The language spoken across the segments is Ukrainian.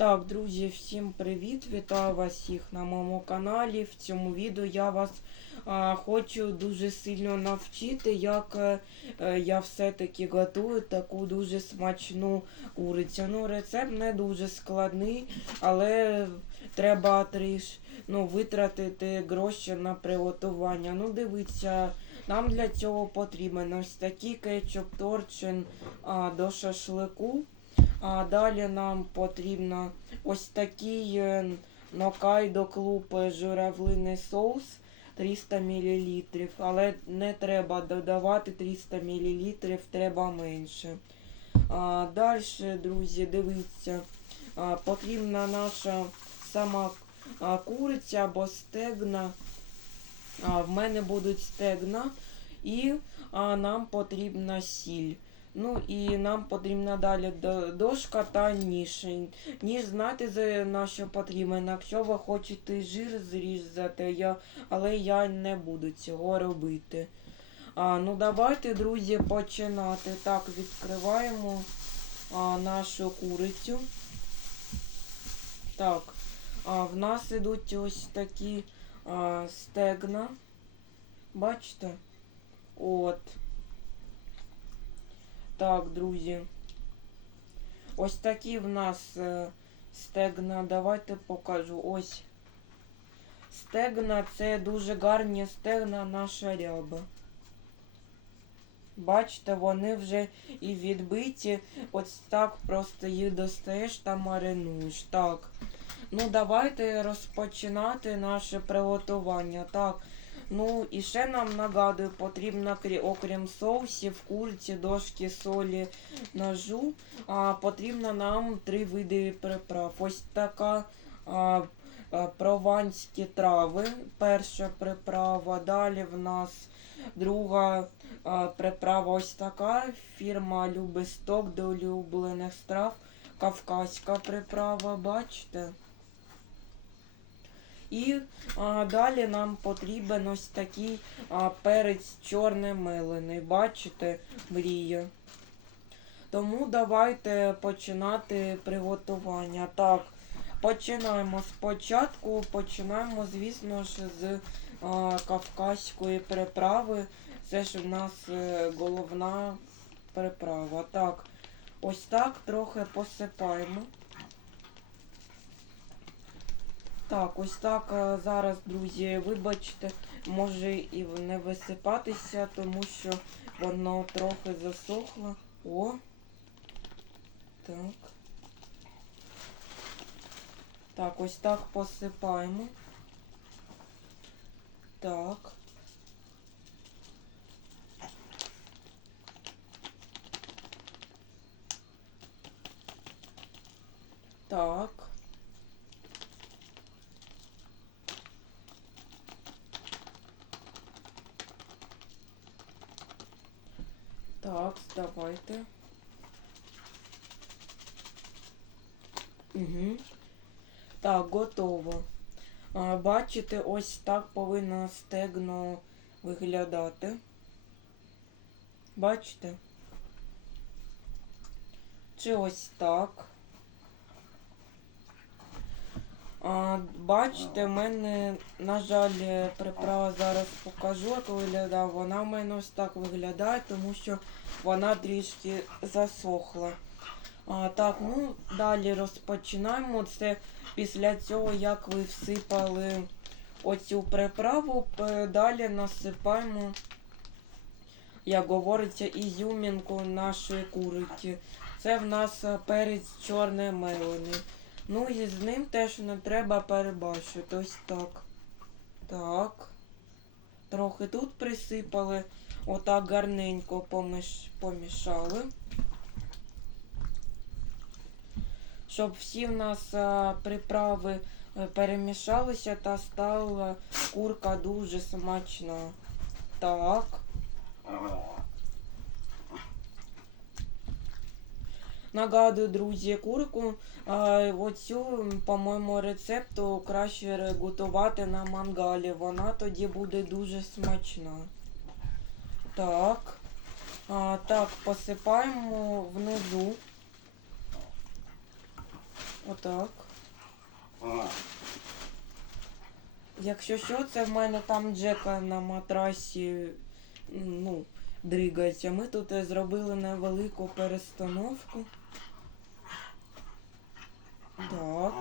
Так, друзі, всім привіт! Вітаю вас всіх на моєму каналі. В цьому відео я вас а, хочу дуже сильно навчити, як е, е, я все-таки готую таку дуже смачну курицю. Ну, рецепт не дуже складний, але треба триш, ну, витратити гроші на приготування. Ну, дивіться, нам для цього потрібен ось такий кетчуп торчин а, до шашлику. А далі нам потрібно ось такий е, Нокайдо клуб е, журавлиний соус 300 мл. Але не треба додавати 300 мл, треба менше. А, далі, друзі, дивіться, а, потрібна наша сама а, куриця або стегна. А, в мене будуть стегна і а, нам потрібна сіль. Ну і нам потрібна далі дошка та ніж. Ніж знаєте, за на що потрібен. Якщо ви хочете жир зрізати, я, але я не буду цього робити. А, ну давайте, друзі, починати. Так, відкриваємо а, нашу курицю. Так, а, в нас ідуть ось такі а, стегна. Бачите? От. Так, друзі. Ось такі в нас е, стегна. Давайте покажу. Ось. Стегна це дуже гарні стегна наша ряба. Бачите, вони вже і відбиті. Ось так просто їх достаєш та маринуєш. Так. Ну, давайте розпочинати наше приготування. Так. Ну і ще нам нагадую, потрібно, окрім соусів, курці, дошки, солі, ножу, а, потрібно нам три види приправ. Ось така а, прованські трави, перша приправа, далі в нас друга а, приправа ось така, фірма Любисток до улюблених страв, кавказька приправа, бачите? І а, далі нам потрібен ось такий а, перець чорний мелений. Бачите, мрія. Тому давайте починати приготування. Так, починаємо спочатку. Починаємо, звісно ж, з а, кавказької приправи. Це ж в нас е, головна приправа. Так, ось так трохи посипаємо. Так, ось так е, зараз, друзі, вибачте, може і не висипатися, тому що воно трохи засохло. О. Так. Так, ось так посипаємо. Так. Так. Так, давайте. Угу. Так, готово. Бачите, ось так повинно стегно виглядати. Бачите? Чи ось так. Бачите, в мене, на жаль, приправа зараз покажу, як виглядає. Вона в мене ось так виглядає, тому що вона трішки засохла. А, так, ну далі розпочинаємо. Це після цього, як ви всипали оцю приправу, далі насипаємо, як говориться, ізюмінку нашої куриці. Це в нас перець чорний мелений. Ну і з ним теж не треба перебачити. Ось так. Так. Трохи тут присипали. Отак гарненько поміш... помішали. Щоб всі в нас а, приправи е, перемішалися та стала курка дуже смачна. Так. Нагадую, друзі, курку а, оцю, по-моєму, рецепту краще готувати на мангалі. Вона тоді буде дуже смачна. Так. А, так, посипаємо внизу. Отак. Якщо що, це в мене там Джека на матрасі ну, дригається. Ми тут е, зробили невелику перестановку. Так.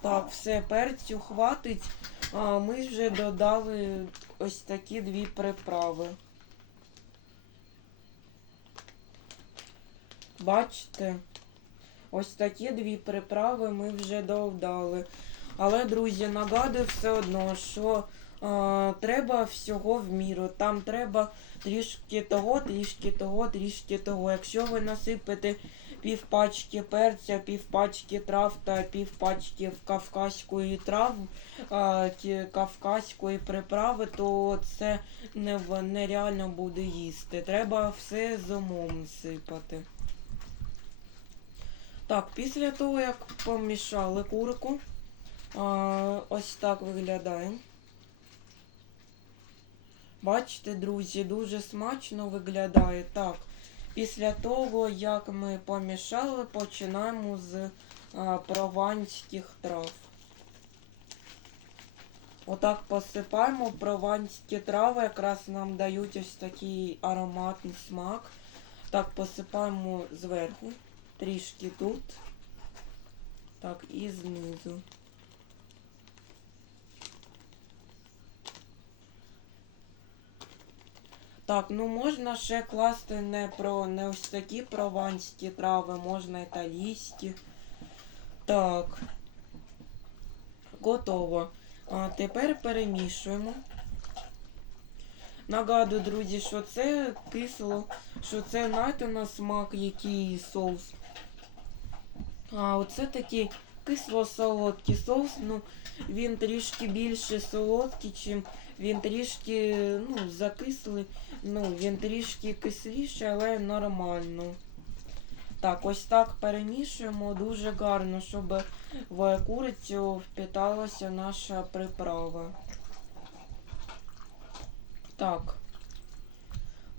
Так, все, перцю хватить. А, ми вже додали ось такі дві приправи. Бачите? Ось такі дві приправи ми вже додали. Але, друзі, нагадую все одно, що треба всього в міру. Там треба трішки того, трішки того, трішки того. Якщо ви насипете пів пачки перця, пів пачки трав та пів пачки кавказької трав, кавказької приправи, то це нереально буде їсти. Треба все з умом сипати. Так, після того, як помішали курку, ось так виглядає. Бачите, друзі, дуже смачно виглядає. Так, після того, як ми помішали, починаємо з а, прованських трав. Отак посипаємо прованські трави, якраз нам дають ось такий ароматний смак. Так, посипаємо зверху, трішки тут. Так, і знизу. Так, ну можна ще класти не про не ось такі прованські трави, можна італійські. Так. Готово. А тепер перемішуємо. Нагадую, друзі, що це кисло, що це знаєте на смак який соус. А оце такий кисло-солодкий соус. Ну, він трішки більше солодкий, чим він трішки ну, закислий. Ну, він трішки кисліший, але нормально. Так, ось так перемішуємо дуже гарно, щоб в курицю впіталася наша приправа. Так.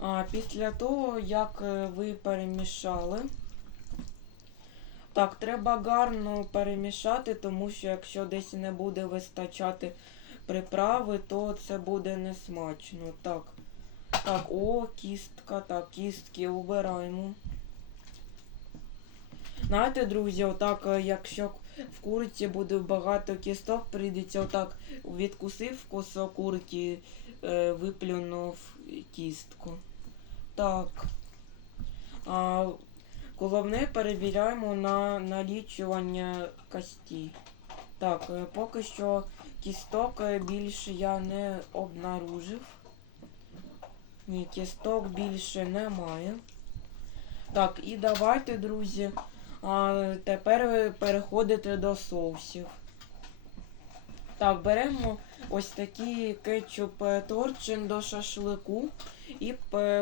А після того, як е, ви перемішали. Так, треба гарно перемішати, тому що якщо десь не буде вистачати приправи, то це буде несмачно. Так. Так, о, кістка, так, кістки убираємо. Знаєте, друзі, отак, е, якщо в куриці буде багато кісток, прийдеться отак відкусив кусок курки, е, виплюнув кістку. Так. А, головне перевіряємо на налічування кості. Так, е, поки що кісток е, більше я не обнаружив. Ні, кісток більше немає. Так, і давайте, друзі, тепер переходити до соусів. Так, беремо ось такий кетчуп е, торчин до шашлику і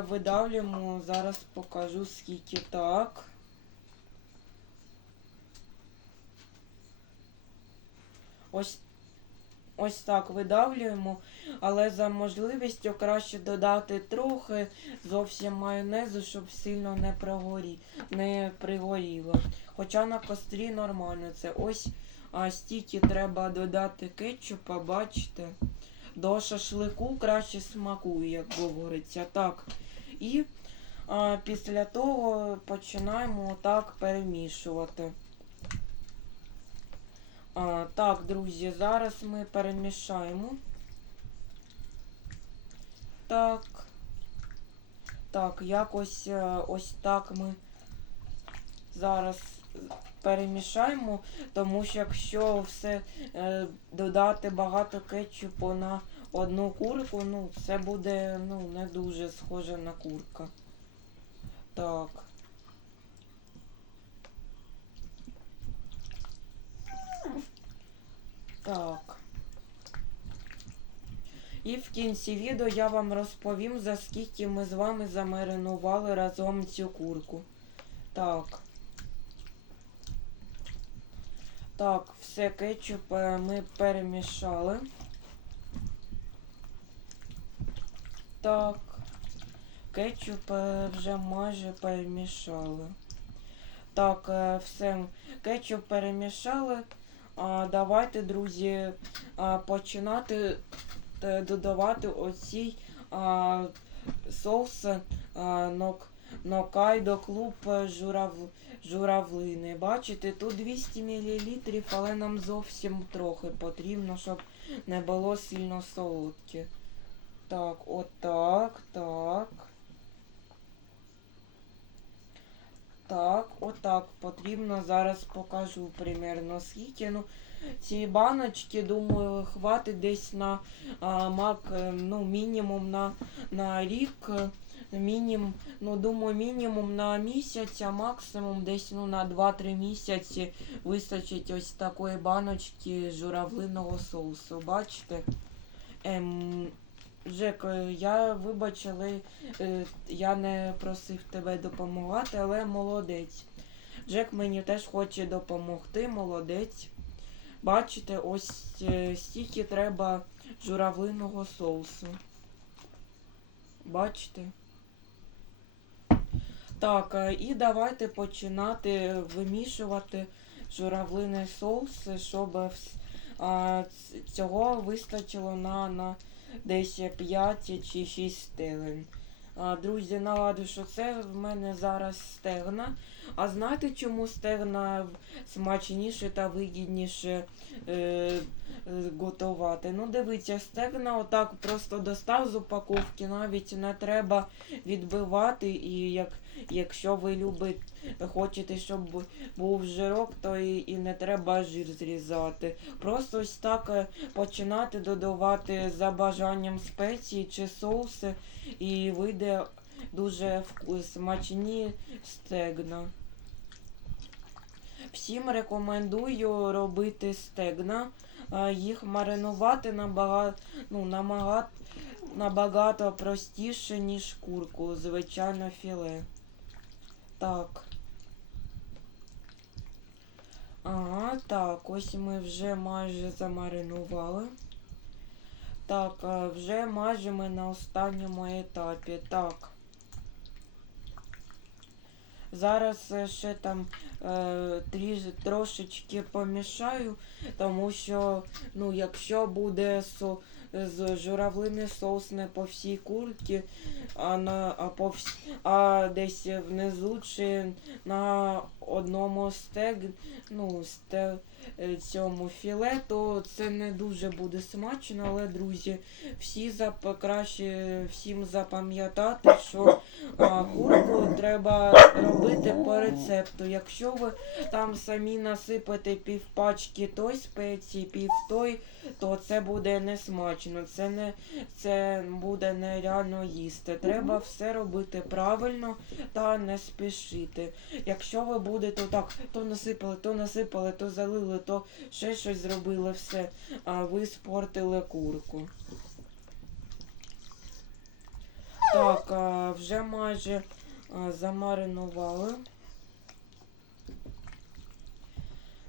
видавлюємо, зараз покажу скільки так. Ось, ось так видавлюємо, але за можливістю краще додати трохи зовсім майонезу, щоб сильно не пригорі, не пригоріло. Хоча на кострі нормально це. Ось а, стільки треба додати кетчупа, бачите. До шашлику краще смакує, як говориться. Так. І а, після того починаємо так перемішувати. А, так, друзі, зараз ми перемішаємо. Так. Так, якось е, ось так ми зараз перемішаємо, тому що якщо все е, додати багато кетчупу на одну курку, ну це буде ну, не дуже схоже на курка. Так. Так. І в кінці відео я вам розповім, за скільки ми з вами замаринували разом цю курку. Так. Так, все кетчуп е, ми перемішали. Так. Кетчуп е, вже майже перемішали. Так, е, все, кетчуп перемішали. А, давайте, друзі, починати додавати оці соуси нок, нокайдо клуб е, журав, журавлини. Бачите, тут 200 мл, але нам зовсім трохи потрібно, щоб не було сильно солодке. Так, отак, так. Так, отак потрібно. Зараз покажу примерно скільки. Ну, ці баночки, думаю, хватить десь на а, мак, е, ну, мінімум на, на рік. Мінімум, ну, думаю, мінімум на місяць, а максимум десь ну, на 2-3 місяці вистачить ось такої баночки журавлиного соусу. Бачите? Ем, Жек, е, я вибач, але е, я не просив тебе допомагати, але молодець. Джек мені теж хоче допомогти, молодець. Бачите, ось е, стільки треба журавлиного соусу. Бачите? Так, е, і давайте починати вимішувати журавлиний соус, щоб цього вистачило на, на десь 5 чи 6 стегон. Друзі, нагадую, що це в мене зараз стегна. А знаєте, чому стегна смачніше та вигідніше е, е, готувати? Ну, дивіться, стегна отак просто достав з упаковки, навіть не треба відбивати. І як, якщо ви любите, хочете, щоб був жирок, то і, і не треба жир зрізати. Просто ось так е, починати додавати за бажанням спеції чи соуси, і вийде дуже смачні стегна. Всім рекомендую робити стегна, їх маринувати набагато, ну, намагато, набагато простіше, ніж курку, звичайно, філе. Так. Ага, так, ось ми вже майже замаринували. Так, е, вже майже ми на останньому етапі. Так. Зараз е, ще там е, тріж, трошечки помішаю, тому що, ну, якщо буде со, з журавлини соус не по всій курці, а, на, а, по вс, а десь внизу чи на одному стег, ну, сте, е, цьому філе, то це не дуже буде смачно, але, друзі, всі зап, краще всім запам'ятати, що а, курку треба робити по рецепту. Якщо ви там самі насипете пів пачки той спеції, пів той, то це буде не смачно. Це не це буде нереально їсти. Треба все робити правильно та не спішити. Якщо ви будете так, то насипали, то насипали, то залили, то ще щось зробили, все, а ви спортили курку. Так, а, вже майже а, замаринували.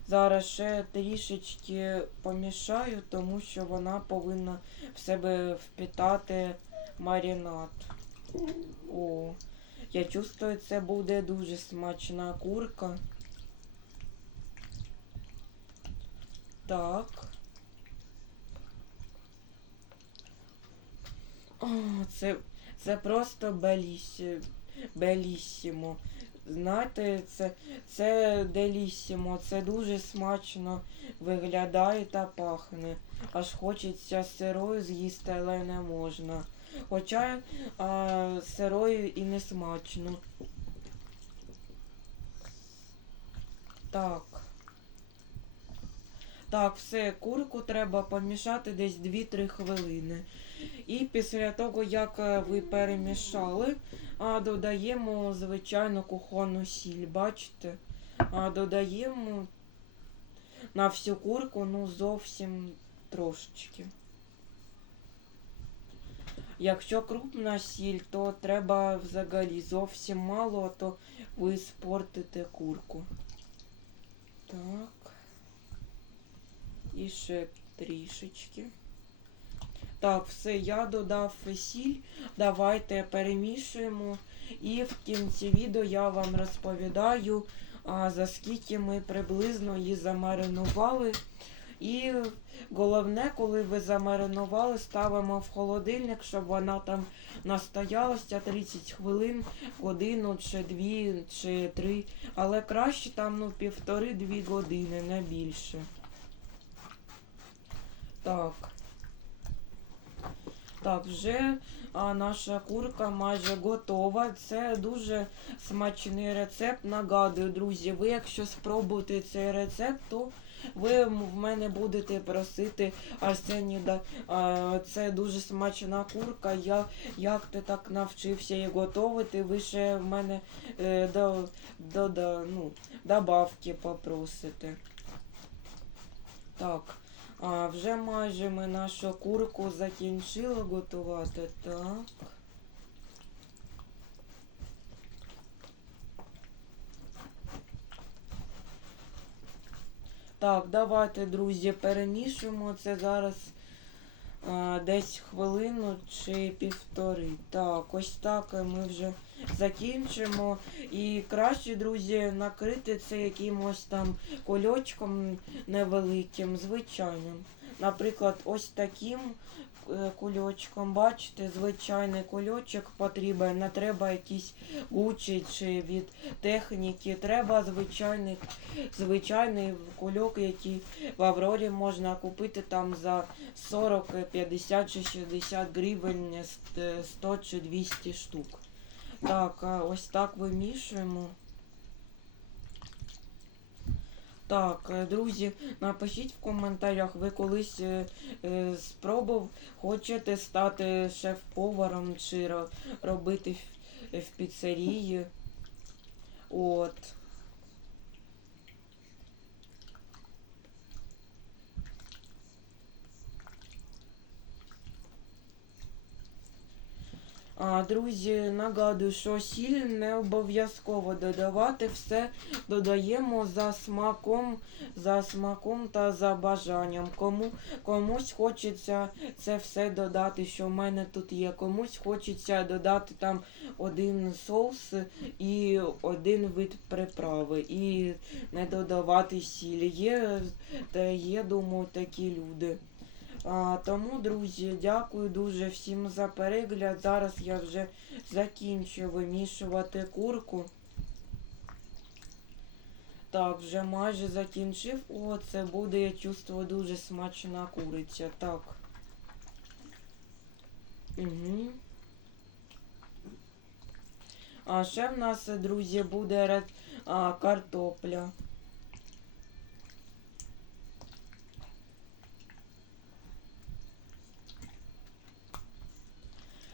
Зараз ще трішечки помішаю, тому що вона повинна в себе впітати маринад. О, я чувствую, це буде дуже смачна курка. Так. О, це, це просто белісі, белісімо. Знаєте, це, це делісімо, це дуже смачно виглядає та пахне. Аж хочеться сирою з'їсти, але не можна. Хоча а, сирою і не смачно. Так. Так, все, курку треба помішати десь 2-3 хвилини. І після того, як е, ви перемішали, додаємо звичайно кухонну сіль, бачите? Додаємо на всю курку, ну зовсім трошечки. Якщо крупна сіль, то треба взагалі зовсім мало, а то ви спортите курку. Так. І ще трішечки. Так, все, я додав сіль. Давайте перемішуємо. І в кінці відео я вам розповідаю, за скільки ми приблизно її замаринували. І головне, коли ви замаринували, ставимо в холодильник, щоб вона там настоялася 30 хвилин, годину, чи дві, чи три. Але краще там ну, півтори-дві години, не більше. Так. Так, вже а, наша курка майже готова. Це дуже смачний рецепт. Нагадую, друзі, ви якщо спробуєте цей рецепт, то ви в мене будете просити Арсеній, да, а, це дуже смачна курка. Я, як ти так навчився її готувати? Ви ще в мене е, до, до, до, ну, добавки попросите. Так. А, вже майже ми нашу курку закінчили готувати. Так. Так, давайте, друзі, перемішуємо це зараз а, десь хвилину чи півтори. Так, ось так ми вже закінчимо. І краще, друзі, накрити це якимось там кольочком невеликим, звичайним. Наприклад, ось таким е, кульочком, бачите, звичайний кульочок потрібен, не треба якийсь гучі чи від техніки. Треба звичайний, звичайний кульок, який в Аврорі можна купити там за 40, 50 чи 60 гривень, 100 чи 200 штук. Так, ось так вимішуємо. Так, е, друзі, напишіть в коментарях, ви колись е, е, спробував, хочете стати шеф-поваром чи робити в, в піцерії. От. Друзі, нагадую, що сіль не обов'язково додавати, все додаємо за смаком, за смаком та за бажанням. Кому комусь хочеться це все додати, що в мене тут є. Комусь хочеться додати там один соус і один вид приправи, і не додавати сіль. Є, та є, думаю, такі люди. Тому, друзі, дякую дуже всім за перегляд. Зараз я вже закінчу вимішувати курку. Так, вже майже закінчив. О, це буде, я чувствую, дуже смачна куриця. Так. Угу. А ще в нас, друзі, буде а, картопля.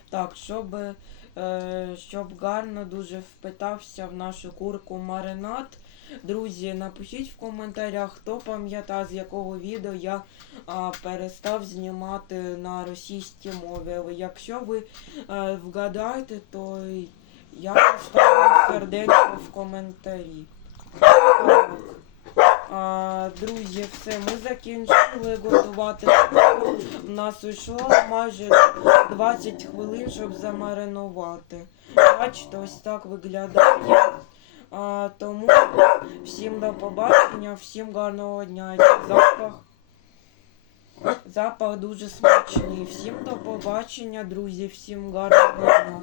Так, щоб, е, щоб гарно дуже впитався в нашу курку маринад. Друзі, напишіть в коментарях, хто пам'ятає, з якого відео я а, перестав знімати на російській мові. Якщо ви е, вгадаєте, то я поставлю сердечко в коментарі. А, друзі, все, ми закінчили готувати. У нас йшло майже 20 хвилин, щоб замаринувати. Бачите, ось так виглядає. А, тому всім до побачення, всім гарного дня. Запах. Запах дуже смачний. Всім до побачення, друзі, всім гарного дня.